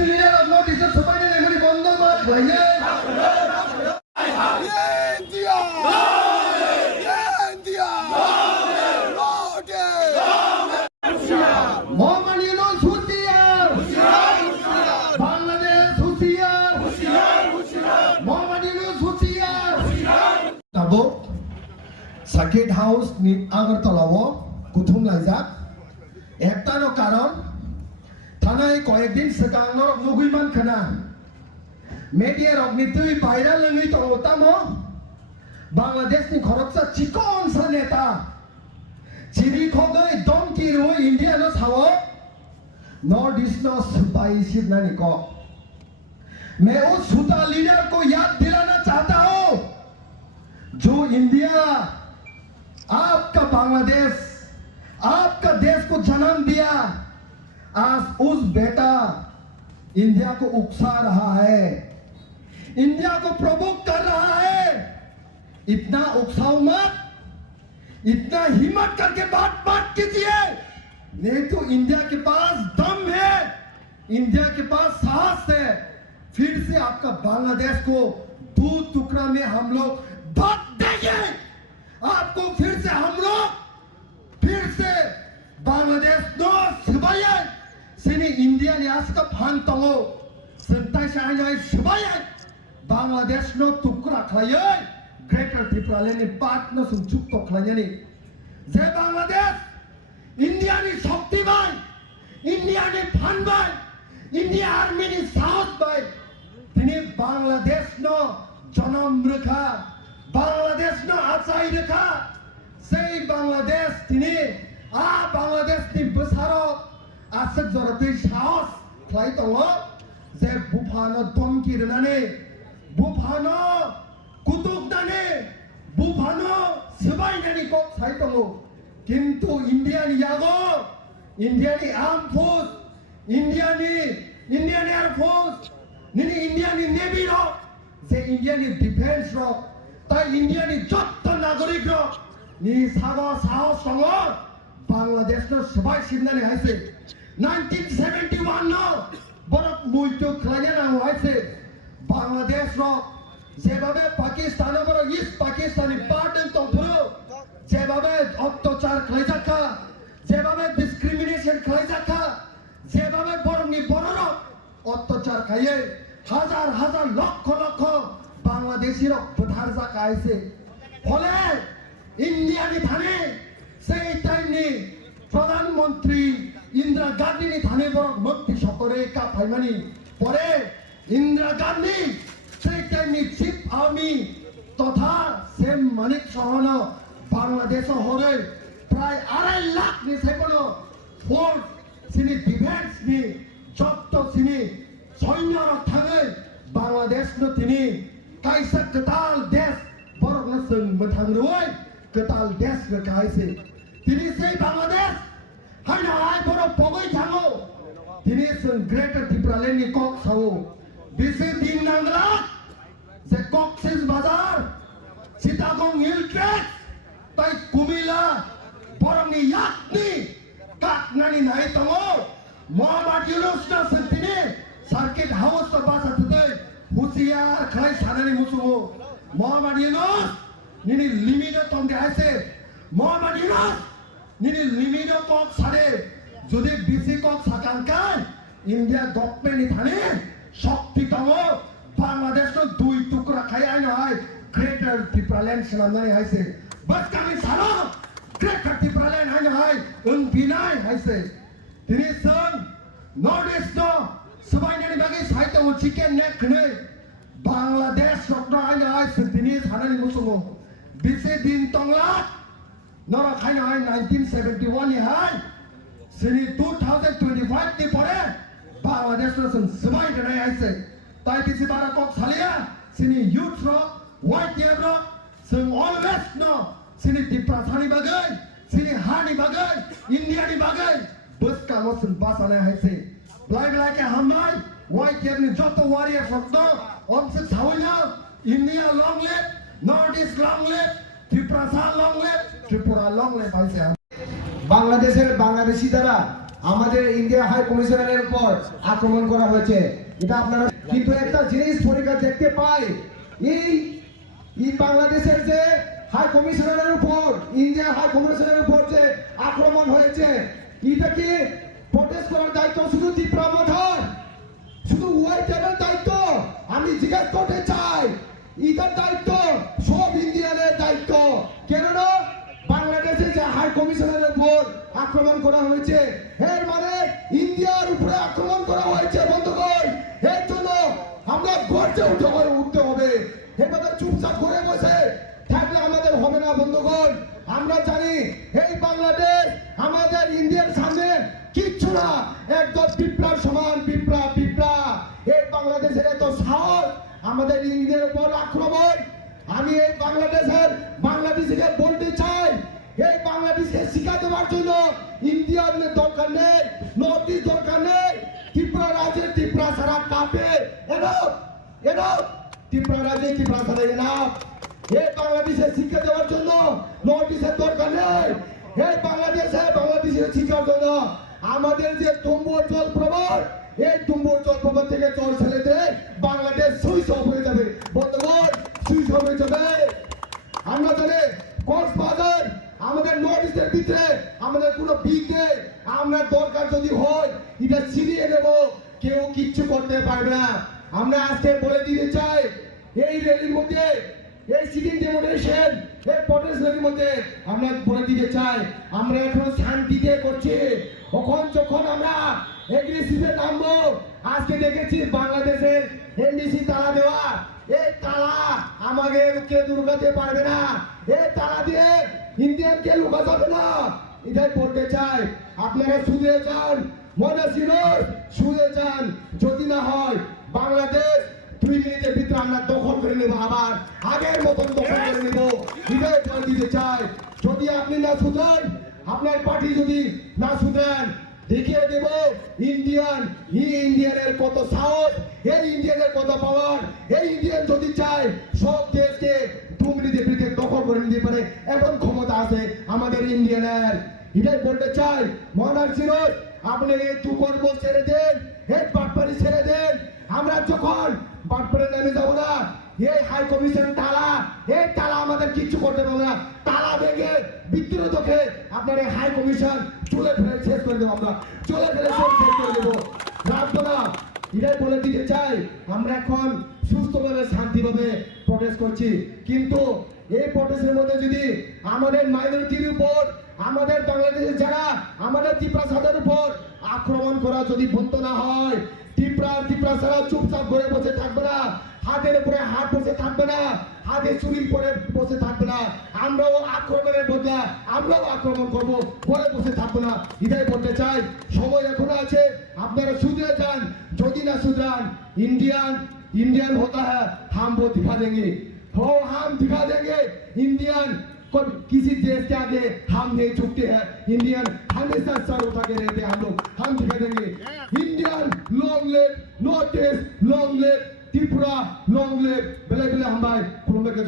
leader of North Eastern সবাই নিয়ে এমনি বন্ধ মাঠ হয়ে মোহাম্মদ ইউনূস হুঁশিয়ার বাংলাদেশ হুঁশিয়ার মোহাম্মদ ইউনূস হুঁশিয়ার তাবো সার্কিট হাউস নি আগরতলাও কুথুম লাইজাক একটানো কারণ থানায় কয়েকদিন সিগাং নরক নুগুইমান খানা media rok ni tui viral ni to tamo Bangladesh ni khoroksa chikon sa neta chiri khogai donki ru India no sawo North East no subai sidna ni ko मैं उस सूता लीडर को याद दिलाना चाहता हूं जो इंडिया आपका बांग्लादेश आपका देश को जन्म दिया आज उस बेटा इंडिया को उकसा रहा है इंडिया को प्रोवोक कर रहा है इतना उकसाओ मत इतना हिम्मत करके बात कीजिए नहीं तो इंडिया के पास दम है इंडिया के पास साहस है फिर से आपका बांग्लादेश को दो टुकड़ा में हम लोग बांट देंगे आपको फिर से हम लोग फिर से बांग्लादेश नो सिबाया सिनी इंडिया ने आज का फान तंगो संताई शाहजहां सिबाया बांग्लादेश नो टुकड़ा खाये ग्रेटर त्रिपुरा लेने पार्ट नो सुचुक तो खाये नहीं जे बांग्लादेश इंडिया ने शक्ति बाय इंडिया ने फान बाय इंडिया आर्मी ने साहस बाय तिनी बांग्लादेश नो जन्म रखा बांग्लादेश नो आचाई रखा सही बांग्लादेश तिनी बांग्लादेश नि बसारो आसक जरते साहस खाय दङो जे बुफानो दमकि रनानै बुफानो कुतुकनानै बुफानो सबायनानै को साय दङ किन्तु इन्डियानि यागो इन्डियानि आर्म फोर्स इन्डियानि एयार फोर्स निनि इन्डियानि नेभि रो जे इन्डियानि डिफेन्स रो ता इन्डियानि जत्त नागरिक रो नि सागो साहस दङ बांग्लादेश नो सबाय सिमनानै हायसे 1971 no borok muito khlanya na hoise Bangladesh ro jebabe Pakistan ro East Pakistani pardon tongphuro jebabe অত্যাচার khlaijaka jebabe discrimination khlaijaka jebabe boroni bororo অত্যাচার খাইয়ে হাজার হাজার লক্ষ লক্ষ বাংলাদেশী ro পথার জাকা আইছে ফলে ইন্ডিয়ানি থানে সেই টাইমনি প্রধানমন্ত্রী इंदिरा गांधी ने थाने पर मुक्ति सकरे का फाइमानी परे इंदिरा गांधी सेटाइमनि चीफ आर्मी तथा सेम मानिक सहन बांग्लादेश हरे प्राय 2.5 लाख नि सेपनो फोर्स सिनी डिफेन्स नि जत्त सिनी सैन्य थाङै बांग्लादेश न तिनी काइसा कताल देश बरक न जों मोथांरुय कताल देश रे काइसे तिनी सेई बांग्लादेश हायना हाय बरो पगै थाङो तिनी जों ग्रेटर त्रिपुरा लेन्डनि कक सावो बेसे दिन नांगला जे कक्सेस बाजार चिटागं हिल ट्रेक ताइ कुमिला बरंनि याकनि काकनानि नाय दङो मोहम्मद इउनूस ना तिनी सार्किट हाउस तो बासा थदै हुसियार खाय सानानि मुसुमो मोहम्मद इउनूस निनि लिमिट तंगे आइसे मोहम्मद इउनूस निनि लिमिट कक सारे যদি বিসি কক সাকাঙ্কায় ইন্ডিয়া গভর্নমেন্ট থানে শক্তি দङ বাংলাদেশ তো দুই টুকরা খাই আই নয় গ্রেটার ত্রিপুরা ল্যান্ড সামনাই হাইছে বাস কামি সারা গ্রেটার ত্রিপুরা ল্যান্ড হাই নয় উনবিনাই হাইছে তিনি সন নর্থ ইস্ট সবাইনানি বাকি সাইতে ও চিকেন নেক খনে বাংলাদেশ রকনা আই নয় তিনি সানানি মুসুমো বিসে দিন তংলা নরা খাই নয় 1971 নি হাই सिनी 2025 नि परे बांग्लादेश रो सबाय दनाय आइसे ताइ बिसि बारा कक सालिया सिनी यूथ रो व्हाइट येब रो जों अलवेज नो सिनी दिप्रासानि बागै सिनी हानि बागै इंडियानि बागै बस कामो जों बासानाय हाइसे ब्लाइ ब्लाइके हामनाय व्हाइट येबनि जतो वारियर सक्दो अमसे सावैना इंडिया लंग ले नॉर्थ ईस्ट लंग ले त्रिपुरा लंग ले त्रिपुरा लंग ले हाइसे বাংলাদেশের বাংলাদেশি দ্বারা আমাদের ইন্ডিয়া হাই কমিশনারের উপর আক্রমণ করা হয়েছে। এটা আপনারা কিন্তু একটা জিনিস পরীক্ষা দেখতে পাই, এই বাংলাদেশের যে হাই কমিশনারের উপর, ইন্ডিয়া হাই কমিশনারের উপর যে আক্রমণ হয়েছে, এটা কি প্রটেস্ট করার দায়িত্ব শুধু ত্রিপুরা মাথার, শুধু হোয়াইট এর দায়িত্ব? আমি জিজ্ঞাসা করতে চাই, এটার দায়িত্ব সব ইন্ডিয়ানের দায়িত্ব। কেননা বাংলাদেশে যে হাই কমিশনারের উপর আক্রমণ করা হয়েছে, এর মানে ইন্ডিয়ার উপরে আক্রমণ করা হয়েছে বন্ধুগণ। এর জন্য আমরা গর্জে উঠতে হবে। এভাবে চুপচাপ করে বসে থাকলে আমাদের হবে না বন্ধুগণ। আমরা জানি এই বাংলাদেশ আমাদের ইন্ডিয়ার সামনে কিচ্ছু না, একদম পিঁপড়ার সমান, পিঁপড়া। এই বাংলাদেশের এত সাহস আমাদের ইন্ডিয়ার উপর আক্রমণ। আমি এই বাংলাদেশকে বলতে চাই, এই বাংলাদেশকে শিক্ষা দেওয়ার জন্য ইন্ডিয়ার দরকার নেই, নর্থ ইস্ট দরকার নেই। ত্রিপুরা রাজ্যে ত্রিপুরা সারা কাঁপে, এনাফ। ত্রিপুরা রাজ্যে ত্রিপুরা সারা এনাফ। এই বাংলাদেশে শিক্ষা দেওয়ার জন্য নর্থ ইস্টের দরকার নেই। এই বাংলাদেশের শিক্ষার জন্য আমাদের যে তুম্বর জল প্রবাহ, এই তুম্বর জল প্রবাহ থেকে জল ছেড়ে দেয়, বাংলাদেশ সুইচ অফ হয়ে যাবে বন্ধুগণ, সুইচ অফ হয়ে যাবে। আমরা জানি কক্সবাজার আমাদের নর্থ ইস্টের ভিতরে আমাদের কোনো বিগ নেই। আমরা দরকার যদি হয় এটা ছিনিয়ে নেব, কেউ কিচ্ছু করতে পারবে না। আমরা আজকে বলে দিতে চাই, এই র্যালির মধ্যে, এই সিটিং ডেমোনেশন, এই প্রটেস্ট র্যালির মধ্যে আমরা বলে দিতে চাই, আমরা এখন শান্তিতে করছি। যখন আমরা এগ্রেসিভে নামবো, আজকে দেখেছি বাংলাদেশের এমবিসি তালা দেওয়া, এই তালা আমাদেরকে লুকাতে পারবে না, এই তালা দিয়ে ইন্ডিয়ানকে লুকা যাবে না। এটাই বলতে চাই, আপনারা শুনে যান, মনে ছিল শুনে যান। যদি না হয় বাংলাদেশ 2 মিনিটের ভিতরে আমরা দখল করে নেব, আবার আগের মতন দখল করে নেব। এটাই বলে দিতে চাই, যদি আপনি না শুধরান, আপনার পার্টি যদি না শুধরান, দেখিয়ে দেব ইন্ডিয়ানের কত সাহস, এই ইন্ডিয়ানের কত পাওয়ার। এই ইন্ডিয়ান যদি চায় সব দেশকে 2 মিনিটের ভিতরে দখল করে নিতে পারে, এখন ক্ষমতা আছে আমাদের ইন্ডিয়ানের। এটাই বলতে চাই, মহানার সিরোজ, আপনি এই দুকর্ম ছেড়ে দেন, এই বাটপাড়ি ছেড়ে দেন। আমরা যখন বাটপাড়ে নেমে যাবো না, এই হাই কমিশন তালা, এই তালা আমাদের কিচ্ছু করতে পারবে না। তালা ভেঙে বিদ্রোহ দেখে আপনার এই হাই কমিশন চলে ফেলে শেষ করে দেবো, আমরা চলে ফেলে শেষ করে দেবো, রাখবো না। এটাই বলে দিতে চাই, আমরা এখন সুস্থভাবে শান্তিভাবে প্রটেস্ট করছি, কিন্তু এই প্রটেস্টের মধ্যে যদি আমাদের মাইনরিটির উপর, আমাদের বাংলাদেশের যারা আমাদের ত্রিপুরা সাধারণের উপর আক্রমণ করা যদি বন্ধ না হয়, ত্রিপুরা সারা চুপচাপ করে বসে থাকবে না, হাতের উপরে হাত বসে থাকবে না, হাতে চুরি পরে বসে থাকবে না। আমরাও আক্রমণের বদলা আমরাও আক্রমণ করবো বলে বসে থাকবো না। এটাই বলতে চাই, সময় এখনো আছে, আপনারা শুধরে যান। যদি না শুধরান, इंडियन होता है, हम वो दिखा देंगे, हो हम दिखा देंगे। इंडियन किसी देश के आगे हम नहीं झुकते हैं, इंडियन हमेशा सर उठा के रहते हैं हम दिखा देंगे। Indian long live north east, long live Tripura, long live बेले हम भाई खुलमे के